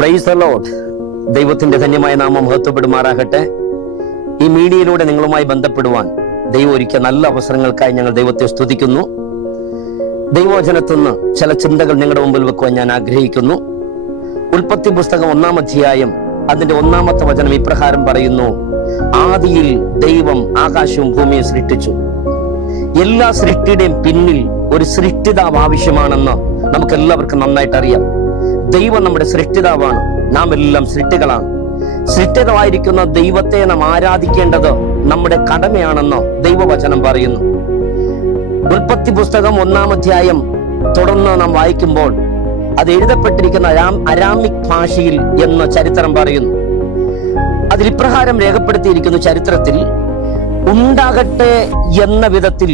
Praise the Lord. ദൈവത്തിന്റെ ധന്യമായ നാമം മഹത്വപ്പെടുമാറാകട്ടെ. ഈ മീഡിയയിലൂടെ നിങ്ങളുമായി ബന്ധപ്പെടുവാൻ ദൈവം ഒരുക്കിയ നല്ല അവസരങ്ങൾക്കായി ഞങ്ങൾ ദൈവത്തെ സ്തുതിക്കുന്നു. ദൈവവചനത്തുനിന്ന് ചില ചിന്തകൾ നിങ്ങളുടെ മുമ്പിൽ വെക്കുവാൻ ഞാൻ ആഗ്രഹിക്കുന്നു. ഉൽപ്പത്തി പുസ്തകം 1-ാം അധ്യായം അതിന്റെ 1-ാമത്തെ വചനം ഇപ്രകാരം പറയുന്നു: ആദിയിൽ ദൈവം ആകാശവും ഭൂമിയും സൃഷ്ടിച്ചു. എല്ലാ സൃഷ്ടിയുടെയും പിന്നിൽ ഒരു സൃഷ്ടിതാവ് ആവശ്യമാണെന്ന് നമുക്ക് എല്ലാവർക്കും നന്നായിട്ട് അറിയാം. ദൈവം നമ്മുടെ സൃഷ്ടിതാവാണ്. നാം എല്ലാം സൃഷ്ടികളാണ്. സൃഷ്ടിതമായിരിക്കുന്ന ദൈവത്തെ നാം ആരാധിക്കേണ്ടത് നമ്മുടെ കടമയാണെന്ന് ദൈവവചനം പറയുന്നു. ഉൽപ്പത്തി പുസ്തകം 1-ാം അധ്യായം തുടർന്ന് നാം വായിക്കുമ്പോൾ അത് എഴുതപ്പെട്ടിരിക്കുന്ന അരാമിക് ഭാഷയിൽ എന്ന് ചരിത്രം പറയുന്നു. അതിൽ ഇപ്രകാരം രേഖപ്പെടുത്തിയിരിക്കുന്നു: ചരിത്രത്തിൽ ഉണ്ടാകട്ടെ എന്ന വിധത്തിൽ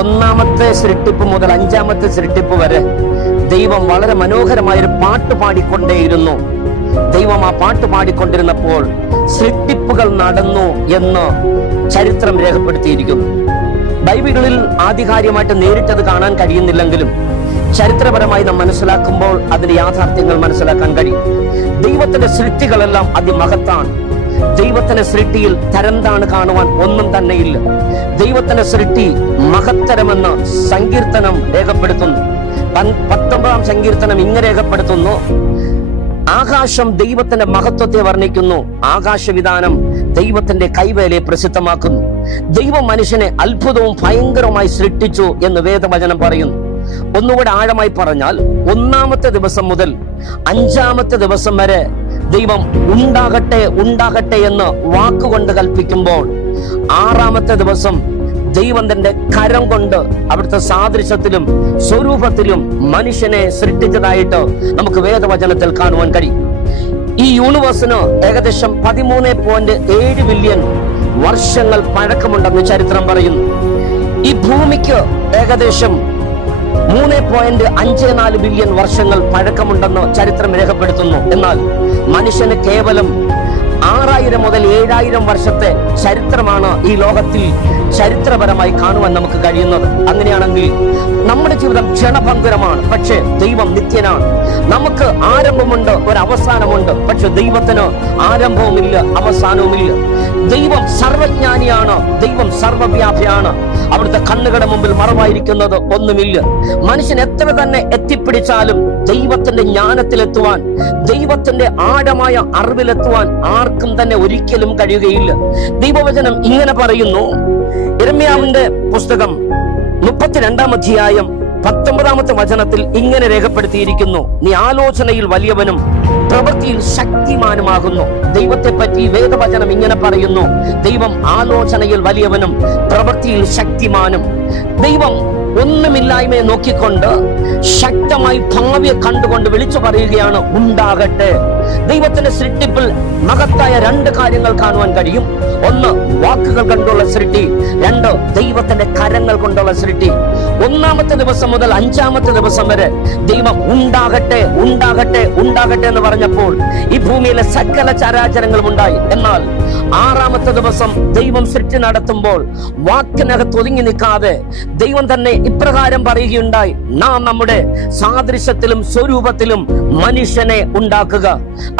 1-ാമത്തെ സൃഷ്ടിപ്പ് മുതൽ 5-ാമത്തെ സൃഷ്ടിപ്പ് വരെ ദൈവം വളരെ മനോഹരമായൊരു പാട്ട് പാടിക്കൊണ്ടേയിരുന്നു. ദൈവം ആ പാട്ട് പാടിക്കൊണ്ടിരുന്നപ്പോൾ സൃഷ്ടിപ്പുകൾ നടന്നു എന്ന് ചരിത്രം രേഖപ്പെടുത്തിയിരിക്കുന്നു. ബൈബിളിൽ ആധികാരികമായിട്ട് നേരിട്ടത് കാണാൻ കഴിയുന്നില്ലെങ്കിലും ചരിത്രപരമായി നാം മനസ്സിലാക്കുമ്പോൾ അതിന്റെ യാഥാർത്ഥ്യങ്ങൾ മനസ്സിലാക്കാൻ കഴിയും. ദൈവത്തിന്റെ സൃഷ്ടികളെല്ലാം അതിമഹത്താണ്. ദൈവത്തിന്റെ സൃഷ്ടിയിൽ തരംതാണ് കാണുവാൻ ഒന്നും തന്നെയില്ല. ദൈവത്തിന്റെ സൃഷ്ടി മഹത്തരമെന്ന് സങ്കീർത്തനം രേഖപ്പെടുത്തുന്നു. 19-ാം സങ്കീർത്തനം ഇങ്ങനെ രേഖപ്പെടുത്തുന്നു: ആകാശം ദൈവത്തിന്റെ മഹത്വത്തെ വർണ്ണിക്കുന്നു, ആകാശവിധാനം ദൈവത്തിന്റെ കൈവേലയെ പ്രസിദ്ധമാക്കുന്നു. ദൈവം മനുഷ്യനെ അത്ഭുതവും ഭയങ്കരവുമായി സൃഷ്ടിച്ചു എന്ന് വേദവചനം പറയുന്നു. ഒന്നുകൂടെ ആഴമായി പറഞ്ഞാൽ 1-ാമത്തെ ദിവസം മുതൽ 5-ാമത്തെ ദിവസം വരെ ദൈവം ഉണ്ടാകട്ടെ ഉണ്ടാകട്ടെ എന്ന് വാക്കുകൊണ്ട് കൽപ്പിക്കുമ്പോൾ 6-ാമത്തെ ദിവസം ദൈവം തന്റെ കരം കൊണ്ട് അവിടുത്തെ സാദൃശ്യത്തിലും സ്വരൂപത്തിലും മനുഷ്യനെ സൃഷ്ടിച്ചതായിട്ട് നമുക്ക് വേദവചനത്തിൽ കാണുവാൻ കഴിയും. ഈ യൂണിവേഴ്സിന് ഏകദേശം 13.7 ബില്യൺ വർഷങ്ങൾ പഴക്കമുണ്ടെന്ന് ചരിത്രം പറയുന്നു. ഈ ഭൂമിക്ക് ഏകദേശം 3.54 ബില്യൺ വർഷങ്ങൾ പഴക്കമുണ്ടെന്ന് ചരിത്രം രേഖപ്പെടുത്തുന്നു. എന്നാൽ മനുഷ്യന് കേവലം 6000 മുതൽ 7000 വർഷത്തെ ചരിത്രമാണ് ഈ ലോകത്തിൽ ചരിത്രപരമായി കാണുവാൻ നമുക്ക് കഴിയുന്നത്. അങ്ങനെയാണെങ്കിൽ നമ്മുടെ ജീവിതം ക്ഷണഭംഗുരമാണ്, പക്ഷേ ദൈവം നിത്യനാണ്. നമുക്ക് ആരംഭമുണ്ട്, ഒരു അവസാനമുണ്ട്. പക്ഷെ ദൈവത്തിന് ആരംഭവുമില്ല, അവസാനവുമില്ല. ദൈവം സർവജ്ഞാനിയാണ്, ദൈവം സർവവ്യാപിയാണ്. അവിടുത്തെ കണ്ണുകളുടെ മുമ്പിൽ മറവായിരിക്കുന്നത് ഒന്നുമില്ല. മനുഷ്യൻ എത്ര തന്നെ എത്തിപ്പിടിച്ചാലും ദൈവത്തിന്റെ ജ്ഞാനത്തിലെത്തുവാൻ, ദൈവത്തിന്റെ ആഴമായ അറിവിലെത്തുവാൻ ആർക്കും തന്നെ ഒരിക്കലും കഴിയുകയില്ല. ദൈവവചനം ഇങ്ങനെ പറയുന്നു. യിരെമ്യാവിന്റെ പുസ്തകം 32-ാം അധ്യായം 19-ാമത്തെ വചനത്തിൽ ഇങ്ങനെ രേഖപ്പെടുത്തിയിരിക്കുന്നു: നീ ആലോചനയിൽ വലിയവനും പ്രവൃത്തിയിൽ ശക്തിമാനുമാകുന്നു. ദൈവത്തെ പറ്റി വേദവചനം ഇങ്ങനെ പറയുന്നു: ദൈവം ആലോചനയിൽ വലിയവനും പ്രവൃത്തിയിൽ ശക്തിമാനും. ദൈവം ഒന്നുമില്ലായ്മയെ നോക്കിക്കൊണ്ട് ശക്തമായി ഭാവിയെ കണ്ടുകൊണ്ട് വിളിച്ചു പറയുകയാണ്: ഉണ്ടാകട്ടെ. ദൈവത്തിന്റെ സൃഷ്ടിപ്പിൽ മഹത്തായ 2 കാര്യങ്ങൾ കാണുവാൻ കഴിയും. 1 വാക്കുകൾ കൊണ്ടുള്ള സൃഷ്ടി, 2 ദൈവത്തിന്റെ കരങ്ങൾ കൊണ്ടുള്ള സൃഷ്ടി. 1-ാമത്തെ ദിവസം മുതൽ 5-ാമത്തെ ദിവസം വരെ ദൈവം ഉണ്ടാകട്ടെ ഉണ്ടാകട്ടെ ഉണ്ടാകട്ടെ എന്ന് പറഞ്ഞപ്പോൾ ഈ ഭൂമിയിലെ സകല ചരാചരങ്ങളും ഉണ്ടായി. എന്നാൽ 6-ാമത്തെ ദിവസം ദൈവം സൃഷ്ടി നടത്തുമ്പോൾ വാക്കിനകത്ത് ഒതുങ്ങി നിൽക്കാതെ ദൈവം തന്നെ ഇപ്രകാരം പറയുകയുണ്ടായി: നാം നമ്മുടെ സാദൃശ്യത്തിലും സ്വരൂപത്തിലും മനുഷ്യനെ ഉണ്ടാക്കുക.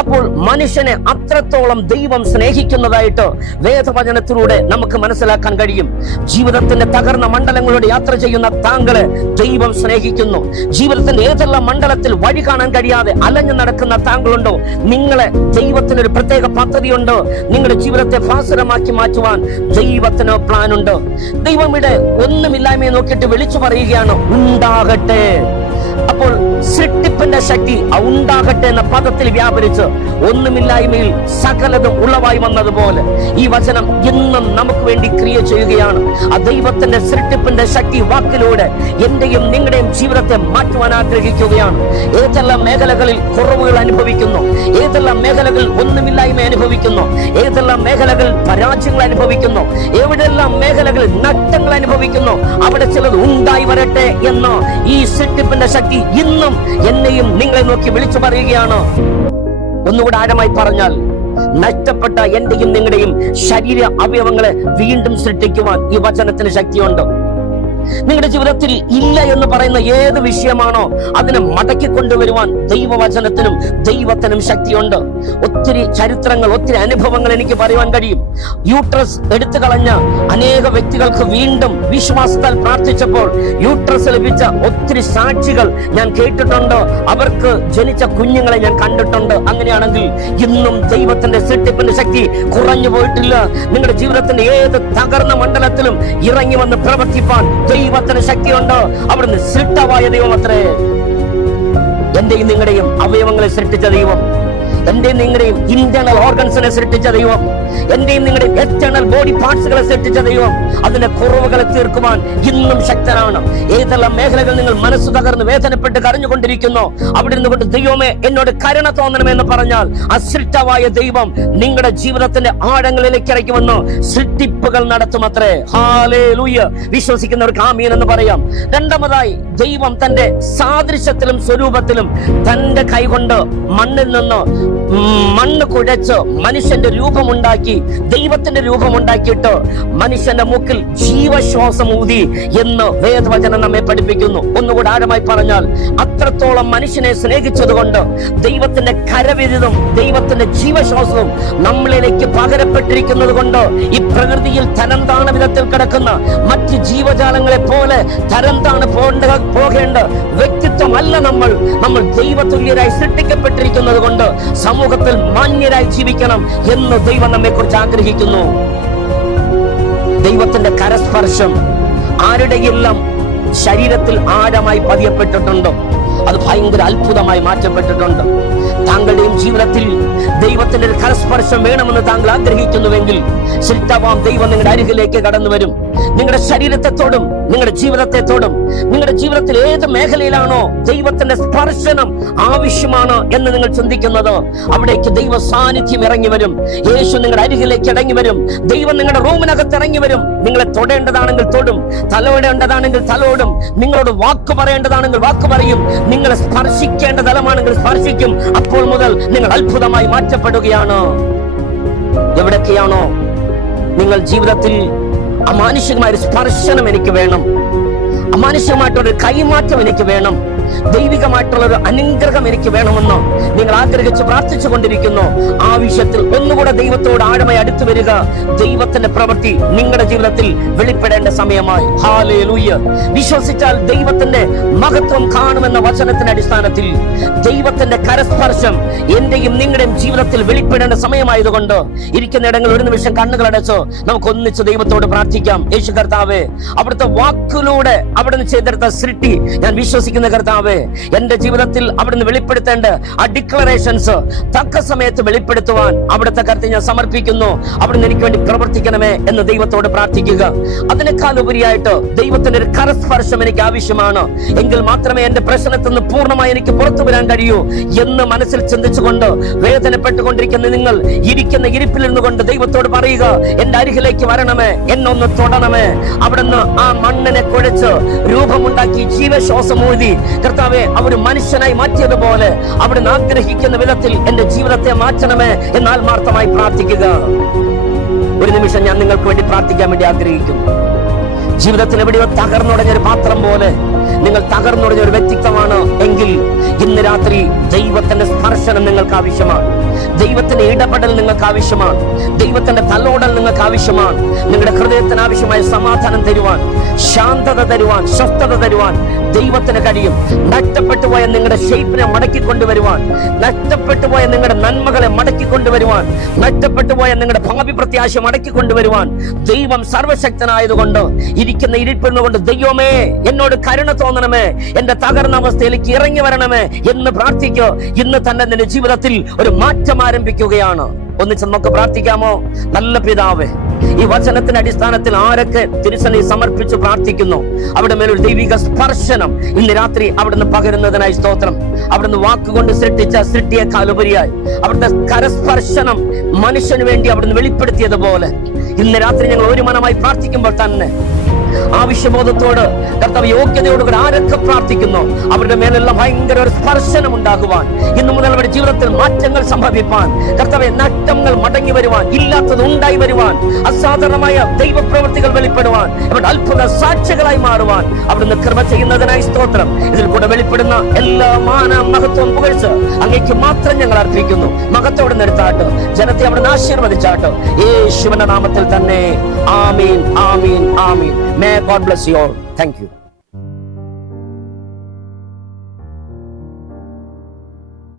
അപ്പോൾ മനുഷ്യനെ അത്രത്തോളം ദൈവം സ്നേഹിക്കുന്നതായിട്ട് വേദവചനത്തിലൂടെ നമുക്ക് മനസ്സിലാക്കാൻ കഴിയും. ജീവിതത്തിന്റെ തകർന്ന മണ്ഡലങ്ങളോട് യാത്ര ചെയ്യുന്ന താങ്കളെ ദൈവം സ്നേഹിക്കുന്നു. ജീവിതത്തിന്റെ ഏതെല്ലാം മണ്ഡലത്തിൽ വഴി കാണാൻ കഴിയാതെ അലഞ്ഞു നടക്കുന്ന താങ്കളുണ്ടോ, നിങ്ങളെ ദൈവത്തിനൊരു പ്രത്യേക പദ്ധതിയുണ്ട്. നിങ്ങളുടെ ജീവിതത്തെ ഭാസുരമാക്കി മാറ്റുവാൻ ദൈവത്തിന് പ്ലാൻ ഉണ്ട്. ദൈവം ഇവിടെ ഒന്നുമില്ലായ്മയെ നോക്കിയിട്ട് വിളിച്ചു പറയുകയാണ്: ഉണ്ടാകട്ടെ. അപ്പോൾ സൃഷ്ടിപ്പിന്റെ ശക്തി ഉണ്ടാകട്ടെ എന്ന പദത്തിൽ വ്യാപരിച്ച് ഒന്നുമില്ലായ്മയിൽ സകലതും ഉളവായി വന്നതുപോലെ ഈ വചനം ഇന്നും നമുക്ക് വേണ്ടി ക്രിയ ചെയ്യുകയാണ്. ആ ദൈവത്തിന്റെ സൃഷ്ടിപ്പിന്റെ ശക്തി വാക്കിലൂടെ എന്റെയും നിങ്ങളുടെയും ജീവിതത്തെ മാറ്റുവാൻ ആഗ്രഹിക്കുകയാണ്. ഏതെല്ലാം മേഖലകളിൽ കുറവുകൾ അനുഭവിക്കുന്നു, ഏതെല്ലാം മേഖലകളിൽ ഒന്നുമില്ലായ്മ അനുഭവിക്കുന്നു, ഏതെല്ലാം മേഖലകളിൽ പരാജയങ്ങൾ അനുഭവിക്കുന്നു, എവിടെല്ലാം മേഖലകളിൽ നഷ്ടങ്ങൾ അനുഭവിക്കുന്നു, അവിടെ ചിലത് ഉണ്ടായി വരട്ടെ എന്ന് ഈ സൃഷ്ടിപ്പിന്റെ ശക്തി ഇന്നും എന്നെയും നിങ്ങളെ നോക്കി വിളിച്ചു പറയുകയാണ്. ഒന്നുകൂടെ ആഴമായി പറഞ്ഞാൽ, നഷ്ടപ്പെട്ട എന്റെയും നിങ്ങളുടെയും ശരീര അവയവങ്ങളെ വീണ്ടും സൃഷ്ടിക്കുവാൻ ഈ വചനത്തിന് ശക്തിയുണ്ട്. നിങ്ങളുടെ ജീവിതത്തിൽ ഇല്ല എന്ന് പറയുന്ന ഏത് വിഷയമാണോ അതിനെ മടക്കി കൊണ്ടുവരുവാൻ ദൈവവചനത്തിനും ദൈവത്തിനും ശക്തിയുണ്ട്. ഒത്തിരി ചരിത്രങ്ങൾ, ഒത്തിരി അനുഭവങ്ങൾ എനിക്ക് പറയുവാൻ കഴിയും. യൂട്രസ് എടുത്തു കളഞ്ഞ അനേക വ്യക്തികൾക്ക് വീണ്ടും വിശ്വാസത്താൽ പ്രാർത്ഥിച്ചപ്പോൾ യൂട്രസ് ലഭിച്ച ഒത്തിരി സാക്ഷികൾ ഞാൻ കേട്ടിട്ടുണ്ട്. അവർക്ക് ജനിച്ച കുഞ്ഞുങ്ങളെ ഞാൻ കണ്ടിട്ടുണ്ട്. അങ്ങനെയാണെങ്കിൽ ഇന്നും ദൈവത്തിന്റെ സൃഷ്ടിപ്പിന്റെ ശക്തി കുറഞ്ഞു പോയിട്ടില്ല. നിങ്ങളുടെ ജീവിതത്തിന്റെ ഏത് തകർന്ന മണ്ഡലത്തിലും ഇറങ്ങി വന്ന് പ്രവർത്തിപ്പാൻ ദൈവത്തിന് ശക്തിയുണ്ട്. അവിടുന്ന് സൃഷ്ടാവായ ദൈവം അത്രേ. എന്റെയും നിങ്ങളുടെയും അവയവങ്ങളെ സൃഷ്ടിച്ച ദൈവം, എന്റെയും നിങ്ങളുടെയും ഇന്റേണൽ ഓർഗൻസിനെ സൃഷ്ടിച്ച ദൈവം, എന്റെയും നിങ്ങളുടെയും എക്സ്റ്റേണൽ ബോഡി പാർട്സുകളെ സൃഷ്ടിച്ച ദൈവം അതിന്റെ കുറവുകളെ തീർക്കുവാൻ ഇന്നും ശക്തനാണ്. ഏതെല്ലാം മേഖലകൾ നിങ്ങൾ മനസ്സ് തകർന്ന് വേദനപ്പെട്ട് കരഞ്ഞുകൊണ്ടിരിക്കുന്നു, അവിടെ നിന്നുകൊണ്ട് ദൈവമേ എന്നോട് കരുണ തോന്നണമെന്ന് പറഞ്ഞാൽ അസൃഷ്ടമായ ദൈവം നിങ്ങളുടെ ജീവിതത്തിന്റെ ആഴങ്ങളിലേക്ക് ഇറക്കി വന്ന് സൃഷ്ടിപ്പുകൾ നടത്തുമത്രേ. ഹല്ലേലൂയ. വിശ്വസിക്കുന്നവർക്ക് ആമീൻ എന്ന് പറയാം. രണ്ടാമതായി, ദൈവം തന്റെ സാദൃശ്യത്തിലും സ്വരൂപത്തിലും തന്റെ കൈകൊണ്ട് മണ്ണിൽ നിന്ന് മണ്ണ് കുഴച്ച് മനുഷ്യന്റെ രൂപമുണ്ടാക്കി, ദൈവത്തിന്റെ രൂപമുണ്ടാക്കിയിട്ട് മനുഷ്യന്റെ മുക്കിൽ ജീവശ്വാസം ഊതി എന്ന് വേദവചനം നമ്മെ പഠിപ്പിക്കുന്നു. ഒന്നുകൂടെ ആഴമായി പറഞ്ഞാൽ, അത്രത്തോളം മനുഷ്യനെ സ്നേഹിച്ചതുകൊണ്ട് ദൈവത്തിന്റെ കരവിരുതും ദൈവത്തിന്റെ ജീവശ്വാസവും നമ്മളിലേക്ക് പകരപ്പെട്ടിരിക്കുന്നത് കൊണ്ട് ഈ പ്രകൃതിയിൽ തരംതാണ വിധത്തിൽ കിടക്കുന്ന മറ്റ് ജീവജാലങ്ങളെ പോലെ തരംതാണ് പോകേണ്ട വ്യക്തിത്വമല്ല നമ്മൾ. നമ്മൾ ദൈവതുല്യരായി സൃഷ്ടിക്കപ്പെട്ടിരിക്കുന്നത് കൊണ്ട് സമൂഹത്തിൽ മാന്യരായി ജീവിക്കണം എന്ന് ദൈവം നമ്മെ കുറിച്ച് ആഗ്രഹിക്കുന്നു. ദൈവത്തിന്റെ കരസ്പർശം ആരുടെയെല്ലാം ശരീരത്തിൽ ആഴമായി പതിയപ്പെട്ടിട്ടുണ്ടോ അത് ഭയങ്കര അത്ഭുതമായി മാറ്റപ്പെട്ടിട്ടുണ്ട്. താങ്കളുടെയും ജീവിതത്തിൽ ദൈവത്തിന്റെ ഒരു കരസ്പർശം വേണമെന്ന് താങ്കൾ ആഗ്രഹിക്കുന്നുവെങ്കിൽ സൃഷ്ടാവാം ദൈവം നിങ്ങളുടെ അരികിലേക്ക് കടന്നു വരും. നിങ്ങളുടെ ശരീരത്തെ തൊടും, നിങ്ങളുടെ ജീവിതത്തെ തൊടും. നിങ്ങളുടെ ജീവിതത്തിൽ ഏത് മേഖലയിലാണോ ദൈവത്തിന്റെ സ്പർശനം ആവശ്യമാണ് എന്ന് നിങ്ങൾ ചിന്തിക്കുന്നത്, അവിടേക്ക് ദൈവ സാന്നിധ്യം ഇറങ്ങി വരും. യേശു നിങ്ങളുടെ അരികിലേക്ക് ഇറങ്ങി വരും. ദൈവം നിങ്ങളുടെ റൂമിനകത്ത് ഇറങ്ങി വരും. നിങ്ങളെ തൊടേണ്ടതാണെങ്കിൽ തൊടും, തലോടേണ്ടതാണെങ്കിൽ തലോടും, നിങ്ങളോട് വാക്ക് പറയേണ്ടതാണെങ്കിൽ വാക്ക് പറയും, നിങ്ങളെ സ്പർശിക്കേണ്ട തലമാണെങ്കിൽ സ്പർശിക്കും. അപ്പോൾ മുതൽ നിങ്ങൾ അത്ഭുതമായി മാറ്റപ്പെടുകയാണ്. എവിടൊക്കെയാണോ നിങ്ങൾ ജീവിതത്തിൽ അമാനുഷികമായ ഒരു സ്പർശനം എനിക്ക് വേണം, അമാനുഷികമായിട്ടൊരു കൈമാറ്റം എനിക്ക് വേണം, ദൈവികമായിട്ടുള്ള ഒരു അനുഗ്രഹം എനിക്ക് വേണമെന്ന് നിങ്ങൾ ആഗ്രഹിച്ച് പ്രാർത്ഥിച്ചു കൊണ്ടിരിക്കുന്നു, ആ വിഷയത്തിൽ ഒന്നുകൂടെ ദൈവത്തോട് ആഴമായി അടുത്തു വരിക. ദൈവത്തിന്റെ പ്രവൃത്തി നിങ്ങളുടെ ജീവിതത്തിൽ വെളിപ്പെടേണ്ട സമയമായി. ഹല്ലേലൂയ. വിശ്വസിച്ചാൽ ദൈവത്തിന്റെ മഹത്വം കാണുമെന്ന വചനത്തിന്റെ അടിസ്ഥാനത്തിൽ ദൈവത്തിന്റെ കരസ്പർശം എന്റെയും നിങ്ങളുടെയും ജീവിതത്തിൽ വെളിപ്പെടേണ്ട സമയമായതുകൊണ്ട് ഇരിക്കുന്ന ഇടങ്ങൾ ഒരു നിമിഷം കണ്ണുകളടച്ചോ നമുക്ക് ഒന്നിച്ച് ദൈവത്തോട് പ്രാർത്ഥിക്കാം. യേശു കർത്താവേ, അവിടുത്തെ വാക്കിലൂടെ അവിടുന്ന് ചെയ്തെടുത്ത സൃഷ്ടി ഞാൻ വിശ്വസിക്കുന്ന കർത്താവ്, എന്റെ ജീവിതത്തിൽ അവിടുന്ന് വെളിപ്പെടുത്തേണ്ട ആ ഡിക്ലറേഷൻസ് തക്ക സമയത്ത് വെളിപ്പെടുത്തുവാൻ അവിടുത്തെ കർത്തയെ ഞാൻ സമർപ്പിക്കുന്നു. അവിടുന്ന് എനിക്ക് വേണ്ടി പ്രവർത്തിക്കണമേ എന്ന് ദൈവത്തോട് പ്രാർത്ഥിക്കുക. അതിനേക്കാൾ ഉപരിയായിട്ട് ദൈവത്തിന്റെ ഒരു കരസ്പർശം എനിക്ക് ആവശ്യമാണ്. എങ്കിൽ മാത്രമേ എന്റെ പ്രശ്നത്തിൽ നിന്ന് പൂർണ്ണമായി എനിക്ക് പുറത്തു വരാൻ കഴിയൂ എന്ന് മനസ്സിൽ ചിന്തിച്ചുകൊണ്ട് വേദനപ്പെട്ടുകൊണ്ടിരിക്കുന്ന നിങ്ങൾ ഇരിക്കുന്ന ഇരിപ്പിൽ നിന്നുകൊണ്ട് ദൈവത്തോട് പറയുക, എന്റെ അരികിലേക്ക് വരണമേ, എന്നൊന്ന് തൊടണമേ. അവിടുന്ന് ആ മണ്ണിനെ കുഴച്ച് രൂപമുണ്ടാക്കി ജീവശ്വാസം ഊതി കർത്താവെ അവർ മനുഷ്യനായി മാറ്റിയതുപോലെ അവിടുന്ന് ആഗ്രഹിക്കുന്ന വിധത്തിൽ എന്റെ ജീവിതത്തെ മാറ്റണമേ എന്ന് ആത്മാർത്ഥമായി പ്രാർത്ഥിക്കുക. ഒരു നിമിഷം ഞാൻ നിങ്ങൾക്ക് വേണ്ടി പ്രാർത്ഥിക്കാൻ വേണ്ടി ആഗ്രഹിക്കുന്നു. ജീവിതത്തിൽ എവിടെയോ തകർന്നുടഞ്ഞൊരു പാത്രം പോലെ നിങ്ങൾ തകർന്നുടഞ്ഞ ഒരു വ്യക്തിത്വമാണ് എങ്കിൽ ഇന്ന് രാത്രി ദൈവത്തിന്റെ സ്പർശനം നിങ്ങൾക്ക് ആവശ്യമാണ്. ദൈവത്തിന്റെ ഇടപെടൽ നിങ്ങൾക്ക് ആവശ്യമാണ്. ദൈവത്തിന്റെ തലോടൽ നിങ്ങൾക്ക് ആവശ്യമാണ്. നിങ്ങളുടെ ഹൃദയത്തിന് ആവശ്യമായ സമാധാനം തരുവാൻ, ശാന്തത തരുവാൻ, സ്വസ്ഥത തരുവാൻ ദൈവത്തിന് കഴിയും. നഷ്ടപ്പെട്ടുപോയ നിങ്ങളുടെ ഷേപ്പിനെ മടക്കിക്കൊണ്ടുവരുവാൻ, നഷ്ടപ്പെട്ടുപോയ നിങ്ങളുടെ നന്മകളെ മടക്കിക്കൊണ്ടുവരുവാൻ, നഷ്ടപ്പെട്ടുപോയ നിങ്ങളുടെ ഭാവി പ്രത്യാശ മടക്കിക്കൊണ്ടുവരുവാൻ ദൈവം സർവശക്തനായതുകൊണ്ട് ഇരിക്കുന്ന ഇരിപ്പിരുന്നുകൊണ്ട് ദൈവമേ എന്നോട് കരുണ തോന്നണമേ, എന്റെ തകർന്ന അവസ്ഥയിലേക്ക് ഇറങ്ങി വരണമേ എന്ന് പ്രാർത്ഥിക്കോ. ഇന്ന് തന്നെ നിന്റെ ജീവിതത്തിൽ ഒരു മാറ്റം ആരംഭിക്കുകയാണ്. ഒന്നിച്ച് നമുക്ക് പ്രാർത്ഥിക്കാമോ? നല്ല പിതാവേ, ഈ വചനത്തിന്റെ അടിസ്ഥാനത്തിൽ ആരൊക്കെ തിരുസന്നിധി സമർപ്പിച്ച് പ്രാർത്ഥിക്കുന്നു അവിടെ മേലൊരു ദൈവിക സ്പർശനം ഇന്ന് രാത്രി അവിടുന്ന് പകരുന്നതിനായി സ്തോത്രം. അവിടുന്ന് വാക്കുകൊണ്ട് സൃഷ്ടിച്ച സൃഷ്ടിയേക്കാൾ ഉപരിയായി അവിടുത്തെ കരസ്പർശനം മനുഷ്യന് വേണ്ടി അവിടുന്ന് വെളിപ്പെടുത്തിയതുപോലെ ഇന്ന് രാത്രി ഞങ്ങൾ ഒരു മനമായി പ്രാർത്ഥിക്കുമ്പോൾ തന്നെ ആവശ്യബോധത്തോട് കർത്താവ് യോഗ്യതയോടുകൂടി ആരൊക്കെ പ്രാർത്ഥിക്കുന്നു അവരുടെ മേലെല്ലാം ഭയങ്കര ഒരു സ്പർശനം ഉണ്ടാകുവാൻ, ഇന്നു മുതൽ അവരുടെ ജീവിതത്തിൽ മാറ്റങ്ങൾ സംഭവിപ്പാൻ, കർത്താവെ നഷ്ടങ്ങൾ മടങ്ങി വരുവാൻ, ഇല്ലാത്തത് ഉണ്ടായി വരുവാൻ, അസാധാരണമായ ദൈവപ്രവൃത്തികൾ വെളിപ്പെടുവാൻ, അവരുടെ അത്ഭുത സാക്ഷികളായി മാറുവാൻ അവിടുന്ന് കൃപ ചെയ്യുന്നതിനായി സ്തോത്രം. ഇതിൽ കൂടെ വെളിപ്പെടുന്ന എല്ലാ മാന മഹത്വം പുകഴ്ച അങ്ങേക്ക് മാത്രം ഞങ്ങൾ അർപ്പിക്കുന്നു. മഹത്വത്തോടെ നിർത്താട്ടോ, ജനത്തെ അവിടുന്ന് ആശീർവദിച്ചാട്ടോ, യേശുവിന്റെ നാമത്തിൽ തന്നെ. ആമീൻ, ആമീൻ, ആമീൻ. May God bless you all. Thank you.